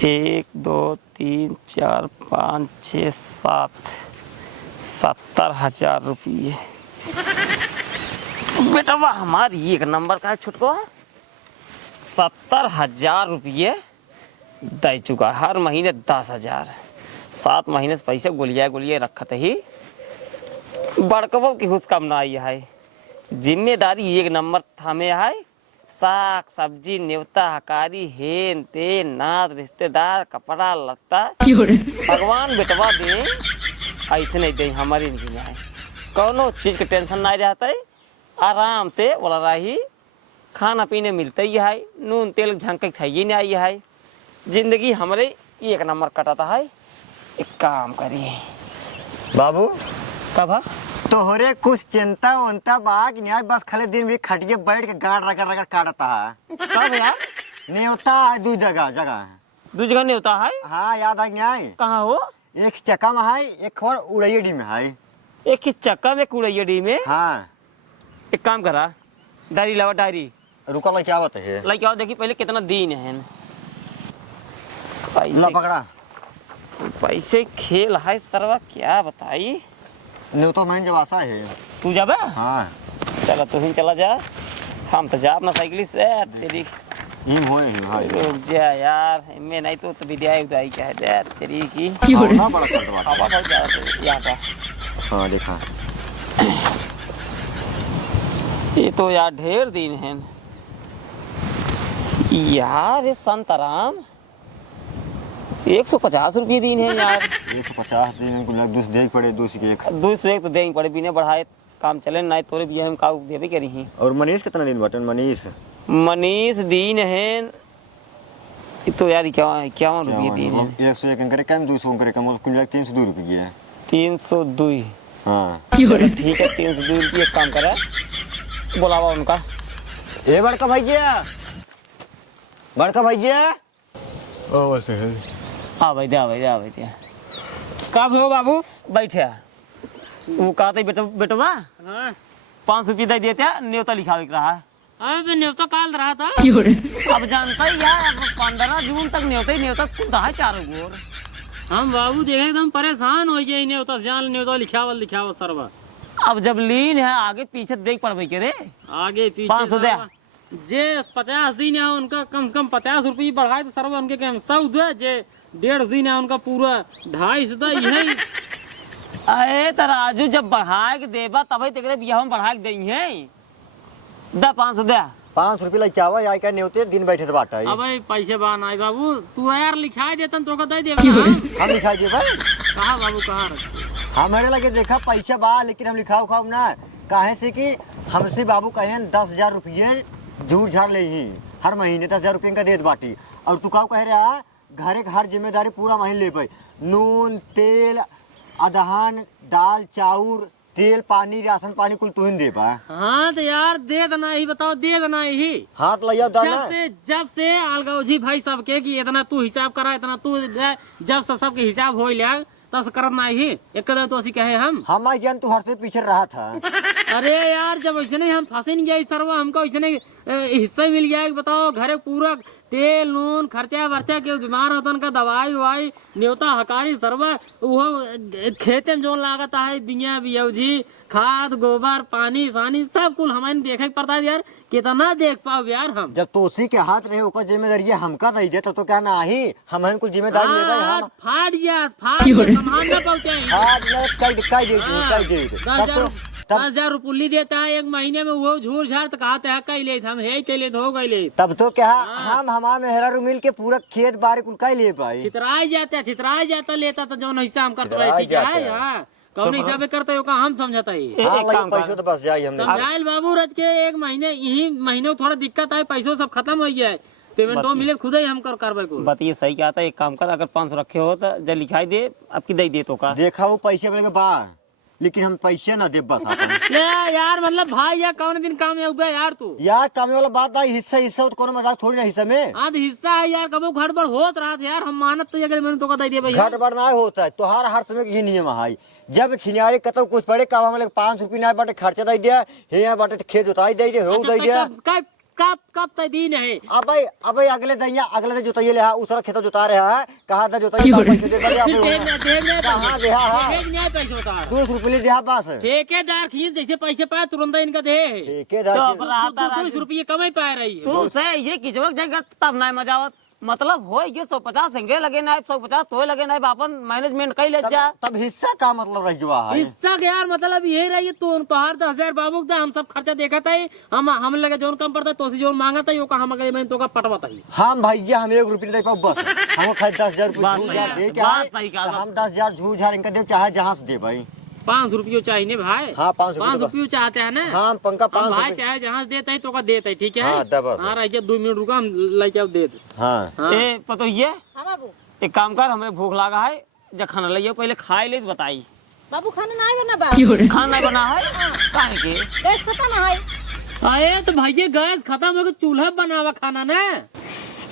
1 2 3 4 5 6 7 70,000 रुपये। बेटा वाह हमारी एक नंबर का है छुटको, 70,000 रुपये दे चुका, हर महीने 10,000, 7 महीने से पैसे गुलिया रखत ही। बड़कबो की हुस कम ना आई है, जिम्मेदारी एक नंबर थामे है। साग सब्जी न्योता हकारी हेन तेन नाद रिश्तेदार कपड़ा लत्ता भगवान बेटवा दे, ऐसे नहीं दे हमारी नहीं है। कोनो चीज के टेंशन नहीं रहता है, आराम से बोला रही, खाना पीने मिलता ही है, नून तेल झंक खाइए नहीं आई है। जिंदगी हमारे एक नंबर कटाता है। एक काम करिए बाबू, कब तोहरे कुछ चिंता उनता बाग नहीं, बस खाली दिन भी खटिए बैठ के गाड़ रगड़ काटता है। कब यार? न्योता है दो जगह है। दो जगह नहीं होता है? हाँ याद है नहीं? कहाँ हो? एक चक्का में है, एक और उड़ैयडी में है। एक ही चक्का में उड़ैयडी में? हाँ। एक काम करा, डायरी लावा डायरी। रुका ला क्या बात है? लाइक आओ देखी पहले कितना दिन है। ला पकड़ा। पैसे खेल है सरवा, क्या बताई। न्योता मैं जब आशा है। तू जाबे? हाँ। चला तू ही चला जा, हम तो जा अपना साइकिल से तेरी। रुक जा यार, मैं नहीं तो विद्या उदाई क्या है यार तेरी की। बड़ा कर दो। हवा बहुत ज्यादा यहाँ का। हाँ देखा। ये तो यार ढेर दिन है यार। ये संतराम 150 रुपये दिन है यार। 150 दिन को लग दूसरे पड़े, दूसरे एक तो देंगे पड़े, बिना बढ़ाए काम चले नहीं तोरे भी हम का देवे करी ही। और मनीष कितना दिन बटन? मनीष दिन है तो यार क्या रुपये दिन है। 101 करे कम, 200 करे कम, कुल मिला 302 रुपये है। 302? हाँ ठीक है 302 रुपये। एक काम करा, बुलावा उनका। ए बड़का भैया, ओ वैसे है। आ भाई कब हो बाबू? बैठे वो कहते बेटवा 500 रुपये दे देते, न्योता लिखावे के रहा है। अबे न्योता काल रहा था। अब जानता ही यार, 15 जून तक न्योता खुद है चारों गोर। हम बाबू देखे एकदम परेशान हो गए, न्योता जान न्योता लिखावल सरवा। अब जब लीन है आगे पीछे देख पड़े के रे, आगे पीछे 500 दे। जे 50 दिन है उनका कम से कम 50 रुपये बढ़ाए तो सरवा उनके कम 100 दे। जे 1.5 दिन है उनका पूरा 250 दे। यही अरे तराजू जब बढ़ा के देबा तभी तेरे बियाह में बढ़ा के देंगे। दे 500 दे। 500 रुपये लग क्या या क्या न्योते दिन बैठे तो बाटा। अब पैसे बान आए बाबू, तू यार लिखा देतन तो दे दे। हम लिखा दे भाई। कहा बाबू कहा? हमारे लगे देखा पैसा बा, लेकिन हम लिखाओ खाओ ना, काहे से कि हमसे बाबू कहे 10,000 रुपये झूठ झाड़ ले ही हर महीने 10,000 रुपये का देत बाटी। और तू का कह रहा घरे का हर जिम्मेदारी पूरा महीने ले पाई, नून तेल अदहन दाल चाउर तेल पानी राशन पानी कुल तू ही दे पा। हाँ तो यार दे देना ही, बताओ दे देना ही। हाथ लिया जब से अलगाओ जी भाई सबके कि इतना तू हिसाब करा, इतना तू जब से सबके हिसाब हो लिया तब से करना ही। एक तो ऐसी कहे हम आई जान तू हर से पीछे रहा था। अरे यार जब ऐसे नहीं हम फंसे नहीं गए सरवा, हमको ऐसे नहीं हिस्सा मिल गया। बताओ घरे पूरा तेल नून खर्चा वर्चा के बीमार होता उनका दवाई ववाई न्योता हकारी सरवा, वो खेते में जो लागत है बिया बियौजी खाद गोबर पानी सानी सब कुल हमें देखे पड़ता है यार। कितना देख पाओ यार हम। जब तो उसी के हाथ रहे ओकर जिम्मेदारी हमका दे दे तो क्या ना ही हम कुल जिम्मेदारी ले गए। हम फाड़ गया सामान ना पहुंचाए। आज ना कई दे तब 10,000 रुपये देता है एक महीने में, वो झूठ झाड़ तो कहते हैं कई ले हम है कई ले हो गई ले। तब तो क्या हम हमारा मेहरा मिल के पूरा खेत बारी कुल कई ले पाई। छितराई जाता लेता तो जो हिस्सा हम करते रहती क्या है कौन हिसाब करते हो का हम समझता है। पैसों तो बस जाए हमने समझाइल बाबू रज के एक महीने यही महीने थोड़ा दिक्कत है, पैसों सब खत्म हो गया है, पेमेंट तो मिले खुद ही हम करवाए को। बात ये सही क्या था, एक काम कर अगर 500 रखे हो तो जब लिखाई दे आपकी दे दे तो का देखा वो पैसे मिलेगा बा, लेकिन हम पैसे ना दे बस यार मतलब भाई यार कौन दिन काम है यार तू यार काम वाला बात है। हिस्सा तो कोनो मजाक थोड़ी ना हिस्सा में। हाँ हिस्सा है यार, कबो गड़बड़ होत रहा था यार, हम मानत तो अगर मैंने तो का दे दिया भाई। गड़बड़ ना होता है तो हर समय ये नियम है। जब छिनियारे कतो कुछ पड़े का हम 500 रुपये ना बाटे खर्चा दे दिया हे यहाँ बाटे खेत जोताई दे दिया हो दे दिया। कब कब तक दिन है। अब अगले दिन जोताइए ले उसरा खेत जोता रहा है कहा था जोताइए पैसे दे बड़े कहां दे हां पैसे उतार 200 रुपये दे बस ठेकेदार खींच जैसे पैसे पाए तुरंत इनका दे। ठेकेदार 200 रुपये कमाई पाए रही है। तू से ये किचवक जाएगा तब ना मजा आवत मतलब हो ये 150 संगे लगे ना 150 तो लगे ना अपन मैनेजमेंट कई ले जा तब हिस्सा का मतलब रह जुआ है हिस्सा के यार मतलब ये रही तो हर 10,000 बाबू था हम सब खर्चा देखा था हम लगे जोन कम पड़ता तो जोन मांगा था यो का हम अगले महीने तो का पटवा था हम भैया हम 1 रुपया नहीं पाओ बस हम खाली 10,000 रुपये दे के हम 10,000 झूठ झाड़ इनका दे चाहे जहाँ से दे भाई 500 रुपये चाहिए भाई। हाँ 500 रुपये चाहते हैं ना। हाँ पंखा 500 भाई चाहे जहाँ से देता है तो का देता है ठीक है। हाँ रह 2 मिनट रुका हम लेके दे दे। हाँ ए पतो ये एक काम कर हमें भूख लगा है जब खाना लियो पहले खाए ले बताई बाबू खाना ना बना बा खाना नहीं बना है काहे के गैस खत्म है। अरे तो भैया गैस खत्म हो गया चूल्हा बनावा खाना ना।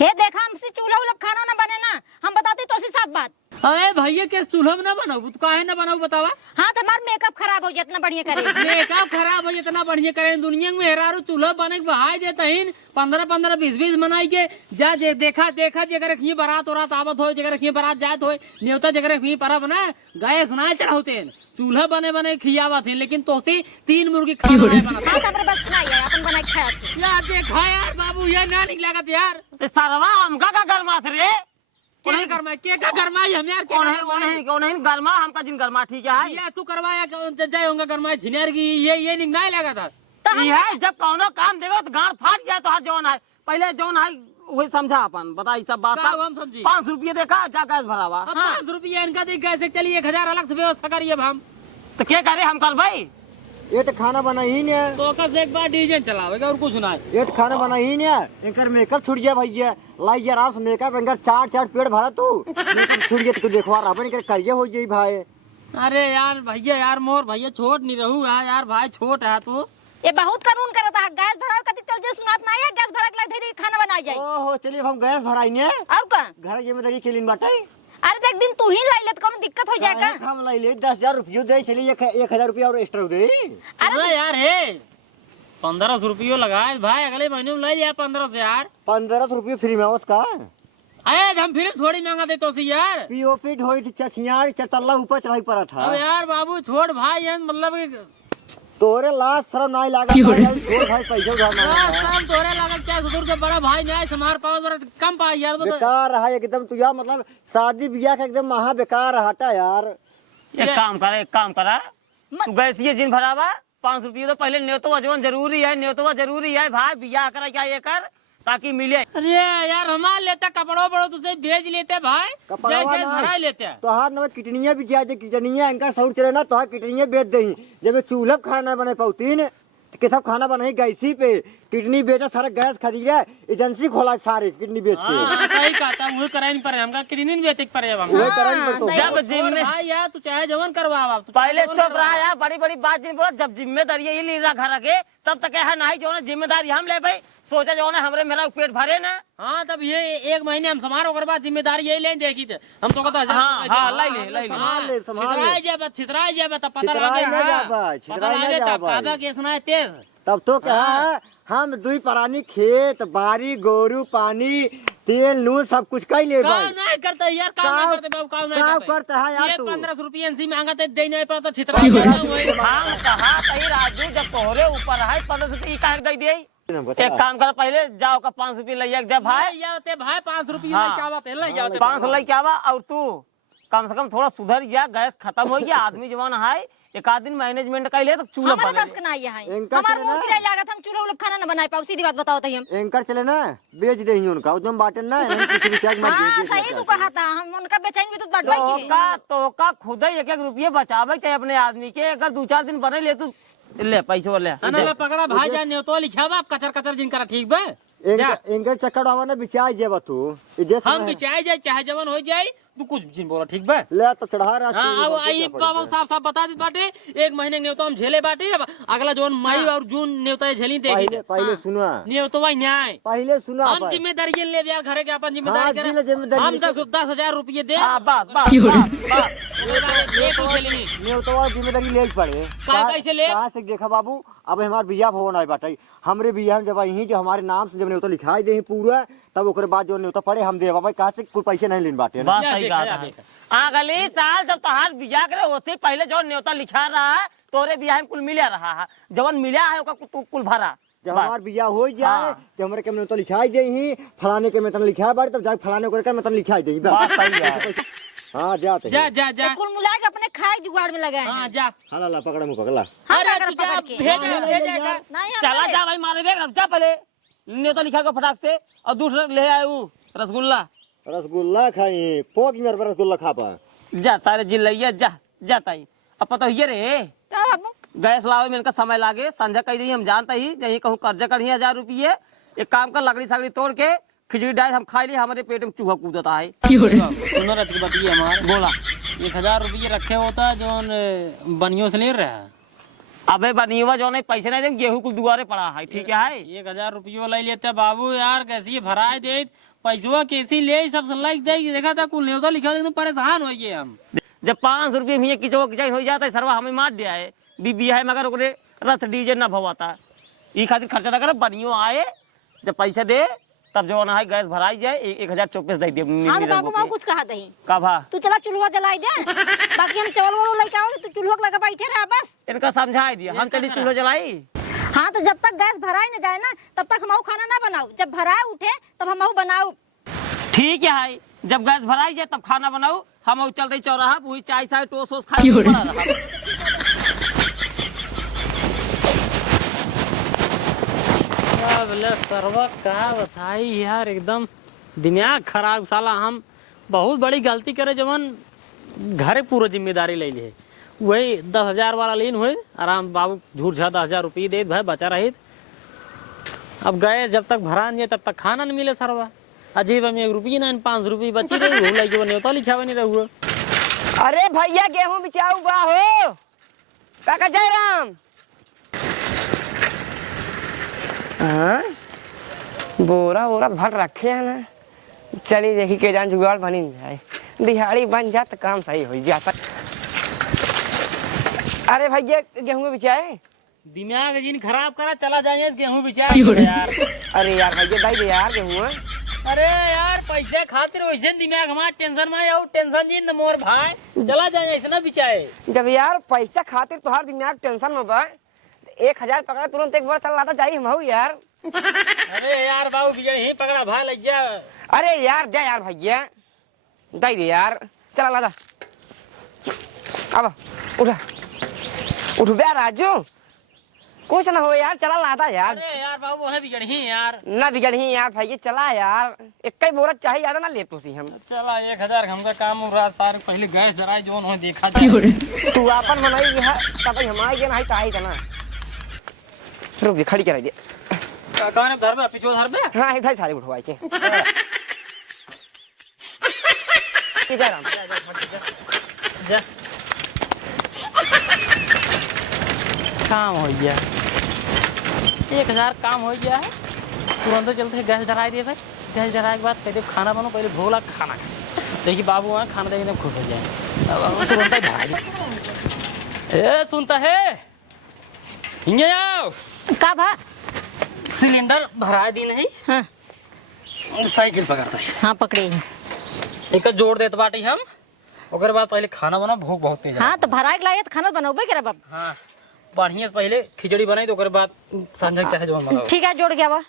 हे देखा हमसे चूल्हा उल्हा खाना ना बने ना हम बताते तो सी साफ बात। अरे भैया के चूल्हा में ना बनाऊ तो काहे ना बनाऊ बतावा। हाँ तो हमारा मेकअप खराब हो जाए इतना बढ़िया करे मेकअप खराब हो इतना बढ़िया करे दुनिया में हेरारू चूल्हा बने के बहाई देता ही 15-15 20-20 बनाई के जा देखा जगह रखिए बारात और आवत हो जगह रखिए बारात जात हो न्योता जगह रखिए परब ना गैस ना चढ़ाते चूल्हा बने खियावा थे लेकिन तो 3 मुर्गी खाना बना हाँ तो बस खाई है अपन बना के खाया यार देखा यार बाबू ये ना निकला यार सरवा हमका का गरमा रे क्या गरमा के का गरमा हम यार कौन है गरमा हमका जिन गरमा ठीक है या तू करवाया जाए होगा गरमा झिनेर की ये नहीं लगा था है जब कौनो काम देगा तो गांड फाट जाए तो हर जौन है पहले जौन है वही समझा अपन बताई सब बात हम समझी 500 रुपये देखा जा गैस भरावा 500 रुपये इनका देख कैसे चलिए 1000 अलग से व्यवस्था करिए हम तो क्या करे हम कल भाई ये तो खाना बना ही नहीं तो कल से एक बार डीजे चलावेगा और कुछ ना ये तो खाना बना ही नहीं इनकर मेकअप छूट गया भैया लाई यार आप मेकअप इनकर 4 पेड़ भरा तू छूट गया तो देखवा रहा इनकर करिए हो जाई भाई। अरे यार भैया यार मोर भैया छोट नहीं रहू यार भाई छोट है तू ये बहुत कानून करता है गैस भराव कति चल जे सुनात ना है गैस भरा के लग धीरे खाना बनाई जाए ओहो चलिए हम गैस भराई ने और का घर जिम्मेदारी के लिए बाटे अरे देख दिन तू ही लाई ले तो कोनो दिक्कत हो जाएगा हम लाई ले 10,000 रुपये दे चलिए 1,000 रुपया और एक्स्ट्रा दे अरे यार है 1500 रुपये लगाए भाई अगले महीने में ले जाए 1500 से यार 1500 रुपये फ्री में आवत का अरे हम फिर थोड़ी मांगा दे तो सी यार पीओपी ढोई थी चछियार चतल्ला ऊपर चढ़ाई पड़ा था अब यार बाबू छोड़ भाई यार मतलब तोरे लाश शर्म नहीं लगा छोड़ भाई पैसे उधार काम तोरे लागत क्या सुधर के बड़ा भाई नहीं समार पाओ जरा कम पा यार बेकार रहा एकदम तू यार मतलब शादी ब्याह का एकदम महा बेकार हटा यार। एक काम करा तू गैस ये जिन भरावा 500 रुपये तो पहले न्योतवा जवन जरूरी है न्योतवा जरूरी है भाई बियाह करा क्या ये कर ताकि मिले। अरे यार हमारे लेते कपड़ों बड़ो तुझे भेज लेते भाई भरा लेते तो हाथ नंबर किटनिया भी जाए किटनिया इनका सौर चले ना तो किटनिया बेच दही जब चूल्हा खाना बने पाउतीन के सब खाना बनाई गैसी पे किडनी बेचा सारा गैस खरीदा एजेंसी खोला सारे किडनी बेच के सही कहता वो कराइन पर हमका किडनी बेचे पड़े वही कराइन पर तो जब जिम्मे भाई यार तू चाहे जवन करवा पहले चुप रहा यार बड़ी बात जिन बोला जब जिम्मेदारी यही ली रहा घर के तब तक है नहीं जो जिम्मेदारी हम ले भाई सोचा जो है हमरे मेरा पेट भरे ना। हाँ तब ये 1 महीने हम समारोह कर बाद जिम्मेदारी यही ले देखी थे हम तो कहता हां ले छितराई जाए तब पता लगे पता के सुनाए तेज तब तो क्या हम 2 परानी खेत बारी गोरू पानी तेल नून सब कुछ कई ले भाई नहीं करते यार काम नहीं करते बाबू काम नहीं करते हैं यार तू 1500 रुपये एनसी मांगते दे नहीं पाता छितराई हम कहा कहीं राजू जब तोहरे ऊपर है 1500 रुपये काहे दे दिए एक काम कर पहले जाओ का 500 रुपये ले दे भाई भाई 500 रुपये लेके आवा तेल ले जाओ 500 लेके आवा और तू कम से कम थोड़ा सुधर जा गैस खत्म हो गया आदमी जवान है एक आध दिन मैनेजमेंट कर ले तो चूल्हा हमारे बस का नहीं है हमारे मुंह की लागत हम चूल्हा खाना ना बनाए पाओ सीधी बात बताओ तो हम एंकर चले ना बेच दे ही उनका उदम बाटन ना हां सही तू कहा था हम उनका बेचैन भी तो बढ़वाई तो का खुद ही 1-1 रुपये बचावे चाहिए अपने आदमी के अगर 2-4 दिन बने ले तू ले पैसे ले अना पकड़ा भाई जान तो लिखावा कचर जिन करा ठीक बा एंकर चक्कर आवा ना बिचाई जेबा तू हम बिचाई जाए चाहे जवन हो जाए तू कुछ जिन बोला ठीक बा ले तो चढ़ा रहा हां अब आई बाबा साहब बता दी बाटे 1 महीने न्योता हम झेले बाटे अगला जोन मई और जून न्योता झेली देगी पहले सुना न्योता भाई न्याय पहले सुना हम जिम्मेदारी ले यार घर के अपन जिम्मेदारी करे हम 10,000 रुपये दे बस न्योता जिम्मेदारी ले पड़े कैसे ले कहां से देखा बाबू अब हमारे बिया भवन आए बाटे हमरे बिया हम जब यहीं जो हमारे नाम से जब न्योता लिखाई दे पूरा तब ओकरे बाद जो न्योता पड़े हम देवा भाई कहा से कोई पैसे नहीं लेन बाटे ना। बात सही बात है। अगले साल जब तोहार बियाह करे उससे पहले जो न्योता लिखा रहा है तोरे बियाह में कुल मिला रहा है जवन मिला है ओका कुल भरा जब हमार बिया हो जाए तो हमरे के न्योता लिखाई दे ही फलाने के में तन लिखाई बाटे तब जाके फलाने ओकरे के में तन लिखाई दे बात सही है। हां जाते जा जा जा कुल मिला के अपने खाए जुगाड़ में लगे हाँ जा। हाला ला पकड़ मुंह पकड़ ला। अरे तू जा भेजेगा नहीं हम चला जा भाई मारे बेग जा पहले न्योता लिखा का फटाक से और दूसरा ले आए वो रसगुल्ला रसगुल्ला खाई पोक मेरे रसगुल्ला खा पा जा सारे जिलैया जा जाता ही अब पता ही रे क्या बाबू गैस लावे में इनका समय लागे संझा कही दी हम जानता ही यही कहूँ कर्जा कर 1000 रुपये एक काम कर लकड़ी सगड़ी तोड़ के खिचड़ी डाल हम खा लिए हमारे पेट में चूहा कूदता है सुनो रच के बतिए हमार बोला 1000 रुपये रखे होता जो बनियों से ले रहा है। अबे बनियुआ जो नहीं पैसे नहीं दे गेहूं कुल दुआरे पड़ा है ठीक है 1000 रुपये ले लेते बाबू यार कैसी भराए दे पैसवा कैसी ले सब लाइक दे देखा था कुल न्योता लिखा एकदम परेशान हो गए हम। जब 500 रुपये में किचो किचाई हो जाता है सरवा हमें मार दिया है बीबी है मगर ओकरे रथ डीजे न भवाता ई खातिर खर्चा ना करे बनियो आए जब पैसे दे तब जो है गैस भराई जाए 1024 दे दे हाँ तो बाबू माँ कुछ कहा दही का भा तू चला चूल्हा जलाई दे बाकी हम चावल वावल लेके आओगे तू चूल्हा लगा बैठे रहा बस। इनका समझाई दिया हम चली चूल्हा जलाई। हाँ तो जब तक गैस भराई न जाए ना तब तक हम खाना ना बनाओ जब भराए उठे तब हम बनाओ। ठीक है जब गैस भराई जाए तब खाना बनाओ हम चलते चौराहा वही चाय चाय टोस वोस खाए सरवा का बताई यार एकदम दिमाग खराब साला हम बहुत बड़ी गलती करे जवन घरे पूरा जिम्मेदारी ले ली वही 10,000 वाला लीन हुए आराम बाबू झूठ झा 10,000 रुपये दे भाई बचा रही। अब गए जब तक भरा नहीं तब तक खाना नहीं मिले सरवा अजीब में 1 रुपये ना 5 रुपये बची रही लगे न्योता लिखा नहीं रहुआ। अरे भैया गेहूं बिचाऊ बा हो काका जय राम। हाँ बोरा वोरा भर रखे है ना चली देखी के जान जुगाड़ बनी जाए दिहाड़ी बन जात काम सही हो जाता। अरे भैया गेहूं बिचाए दिमाग जिन खराब करा चला जाए गेहूं बिचाए यार। अरे यार भैया दाई दे यार गेहूं। अरे यार पैसे खातिर वैसे दिमाग हमारा टेंशन में आओ टेंशन जी न मोर भाई चला जाए इतना बिचाए। जब यार पैसा खातिर तोहार दिमाग टेंशन में बा 1000 पकड़ा तुरंत एक बार चल लाता जाई हम यार। अरे यार बाबू बिजड़ ही पकड़ा भाई लग जा। अरे यार दे यार भैया दाई दे यार चला लादा अब उठा उठ बे राजू कुछ ना हो यार चला लादा यार। अरे यार बाबू वह बिगड़ ही यार ना बिगड़ ही यार भाई चला यार एक ही बोरा चाहिए ज्यादा ना ले तू सी हम। चला 1000 हमका काम उरा सार पहले गैस जराई जोन हो देखा जाए तू अपन बनाई है तब हमारे के नहीं ताई तना रुक दे खड़ी करा दे कौन धर में पिछो धर में। हां इधर सारे उठवाई के इधर राम जा काम हो गया 1000 काम हो गया है तुरंत चलते गैस जराई दे भाई गैस जराए के बाद पहले खाना बनो पहले भोला खाना देखिए बाबू वहाँ खाना देने खुश हो जाए अब तुरंत ही ए सुनता है हिंगे आओ का भा सिलेंडर भरा दी नहीं हाँ साइकिल पकड़ता है हाँ पकड़े एक जोड़ देते बाटी हम ओकर बाद पहले खाना बना भूख बहुत तेज हाँ तो भराए के लाए तो खाना बनोबे करे बाब। हाँ बढ़िया से पहले खिचड़ी बनाई तो ओकर बाद सांझ चाहे जो बनाओ ठीक है जोड़ गया बा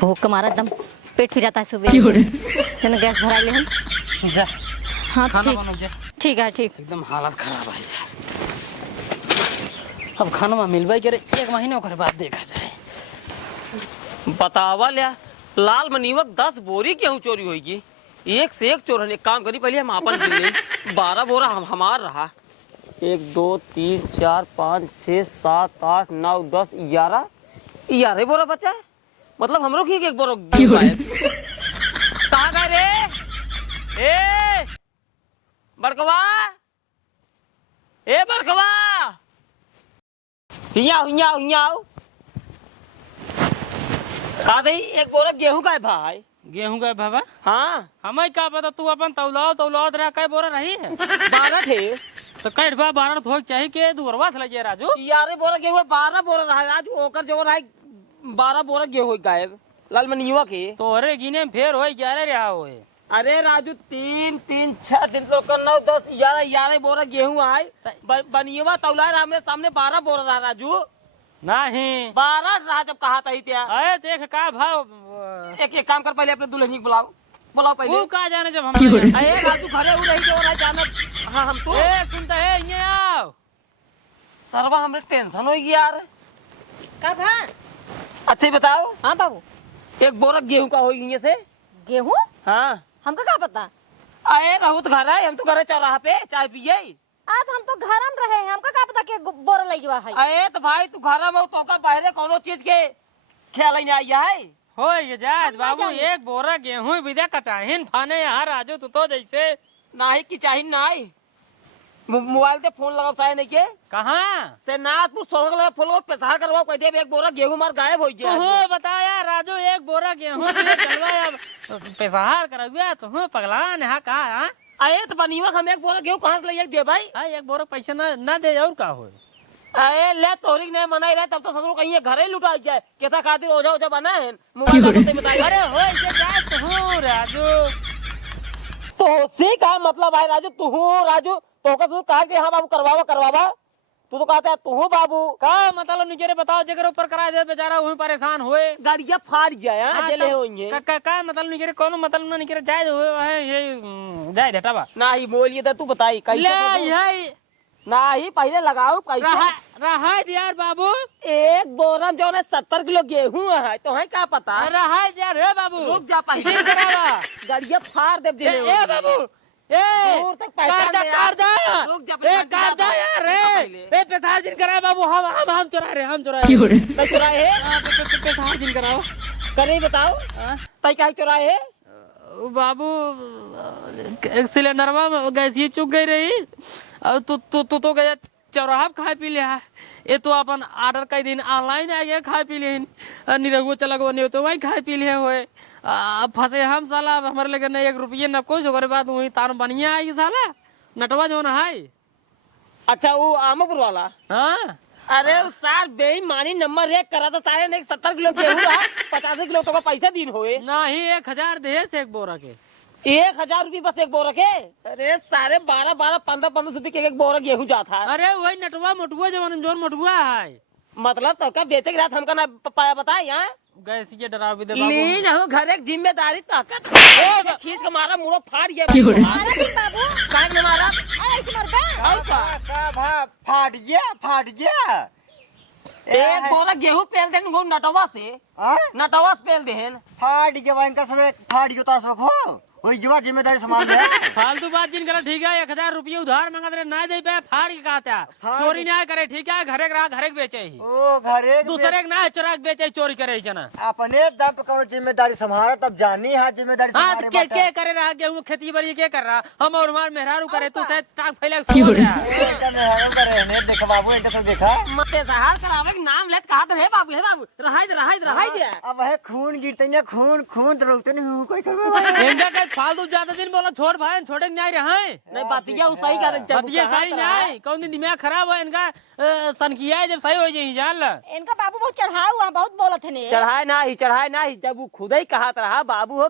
भूख का मारा एकदम पेट फिराता है सुबह से गैस भरा ले हम। जा हाँ खाना ठीक बनो जा ठीक है ठीक। एकदम हालत खराब है यार अब खाना में मिलवाई करे 1 महीने ओकर बाद देखा जाए। बतावा लिया लाल मनीवक 10 बोरी गेहूं चोरी होगी एक से एक चोर एक काम करी पहले हम आपन गिन ली 12 बोरा हमार रहा 1 2 3 4 5 6 7 8 9 10 11 बोरा बचा है मतलब हम लोग ही एक बोरा कहाँ गए रे ए बड़कवा ए बड़कवा हियाओ का दई एक बोरा गेहूं का है भाई गेहूं का बाबा हाँ हमें क्या पता तू अपन तौलाओ रहा कई बोरा रही है 12 थे तो कैट बा 12 तो चाहिए के दूरवा से लगे राजू। 11 बोरा गेहूं 12 बोरा रहा राजू ओकर जो रहा 12 बोरा गेहूं गायब लालमनिया के। तोहरे गिने में फेर होई 11 रहा होए। अरे राजू 3 3 6 दिन तो 9 10 11 11 बोरा गेहूं आए बनियवा तौला आमने सामने 12 बोरा रहा राजू। नहीं 12 रहा जब कहा था ही त्या। अरे देख का भाव एक काम कर पहले अपने दुल्हन को बुलाओ पहले। वो का जाने जब हम अरे राजू घरे उ रही जो रहा जाना। हाँ हम तो ए सुनता है ये आओ। सरवा हमरे टेंशन हो गई यार। का भा? अच्छा बताओ हाँ बाबू। एक बोरा गेहूं का हो गई से। गेहूँ? हाँ हमका का पता? अरे रहूत घर है हम तो घरे चौराहा पे चाय पिए। आज हम तो घर में रहे हैं, हमका का पता के बोरा लई जवा है। अरे तो भाई तू घर में तो का बाहरे कोनो चीज के ख्याल नहीं आई है। हो ये जात हम बाबू ना जाने। एक बोरा गेहूं विदा कचाहिन फाने यहाँ राजू तू तो जैसे नाही की चाहिए नाही मोबाइल पे फोन लगाओ चाहे नहीं के कहाँ से नाथपुर सोहग लगा फोन पेशार करवाओ कह दे एक बोरा गेहूं मार गायब हो गया। तू बताया राजू एक बोरा गेहूं विदा चलवाया पेशार करबिया तू पगला ने का हां। अरे तो बनिवा हम एक बोरा गेहूं कहां से ले दे भाई। एक बोरा पैसा ना दे और का होए। अरे ले तोरी नहीं मनाई रहे तब तो ससुर कहीं घर ही लुटा जाए कैसा खातिर ओझा ओझा बना है मोबाइल पे बताइए। अरे हो ये जात तू राजू तो से का मतलब है राजू तू राजू तो का तू कहा कि हाँ बाबू करवावा तू तो कहता है तू बाबू का मतलब निकेरे बताओ जगह ऊपर करा दे बेचारा वही परेशान होए। गाड़िया फाड़ जाए हाँ, जेले होंगे का मतलब निकेरे कोनो मतलब ना निकेरे जाए होए ये जाए हटावा ना ही बोलिए तो तू बताई ले कैसे यही ना ही पहले लगाओ कैसे रहा यार बाबू एक बोरा जो है 70 किलो गेहूं है तो है क्या पता। रहा यार हे बाबू रुक जा पहले फिर करावा गाड़िया फाड़ दे ए बाबू ए दूर तक पहचान में कार दा रुक जा ए कार दा यार ए पेशार दिन करा बाबू हम चुरा रहे कई चुराए है पेशार दिन कराओ करे बताओ तई काहे चुराए है। बाबू सिलेंडरवा में गैस ही चुक गई रही और तू तो गया चौराहा खा पी लिया ये तो अपन ऑर्डर कई दिन ऑनलाइन आ गया खा पी लिए निरहुआ चला गो नहीं तो वही खा पी लिए हुए फंसे हम साला हमारे लगे नहीं 1 रुपये न कुछ ओकर बाद वही तार बनिया आई साला नटवा जो ना है। अच्छा वो आमपुर वाला हाँ अरे सार बेईमानी नंबर 1 करा था सारे ने 70 किलो गेहूं रहा 85 किलो तो का पैसा दिन होए नहीं 1000 दे से एक बोरा के 1000 रुपये बस एक बोरा के। अरे सारे 12 12 15 15 रुपये के एक बोरा गेहूं जाता है। अरे वही नटवा मोटुआ जवन मोटुआ है मतलब तो का बेचे के रात हमका ना पाया बताए यहाँ गैस के डरा भी दे ली बाबू ना घर एक जिम्मेदारी ताकत खींच के मारा मुड़ो फाड़ गया अरे बाबू काट में मारा ऐसे मरबा। और का फाट गया एक बोरा गेहूं पेल देन गो नटवा से पेल देहन फाट जवान का सब फाट जो तार सब हो वही जवा जिम्मेदारी संभाल ले। फालतू बात जिन करे ठीक है 1000 रुपये उधार मांगा तेरे ना दे पे फाड़ के कहता चोरी ना करे ठीक है घरे घरे बेचे ही ओ घरे दूसरे के ना चोरा के बेचे चोरी करे जना। अपने दम पे कौन जिम्मेदारी संभाला तब जानी है जिम्मेदारी हाँ संभाले के करे रहा गेहूं खेती बाड़ी के कर रहा हम और हमार मेहरारू करे तू शायद टांग फैला देखा बाबू इनका सब देखा मते सहार करावे के नाम लेत कहा है बाबू रहाई दे अब है खून गिरते ना खून तो रोकते नहीं कोई करवे इनका के फालतू ज्यादा दिन बोला छोड़ भाई छोड़े के नहीं रहे नहीं बातिया वो सही कर बतिया सही नहीं कौन दिन दिमाग खराब है इनका सनकिया है जब सही हो जाए जान ला इनका बाबू बहुत चढ़ाया हुआ बहुत बोलत है ने। चढ़ाए ना ही जब वो खुद ही कहा रहा बाबू हो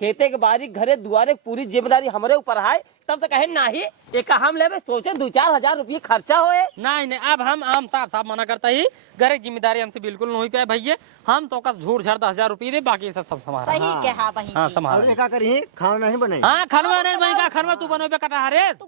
खेते के बारी घरे दुआरे पूरी जिम्मेदारी हमारे ऊपर है तब तो कहे ना ही एक हम ले सोचे 2-4 हजार रुपये खर्चा होए। नहीं अब हम साफ मना करता ही घर की जिम्मेदारी हमसे बिल्कुल नहीं पे भैया हम तो कस झूठ झाड़ 10,000 रुपये दे बाकी सब संभाल सही कहा भाई। हाँ संभाल और क्या करी खाना नहीं बनाई हाँ खनवा नहीं वही का खनवा तू बनोबे कटा रे तू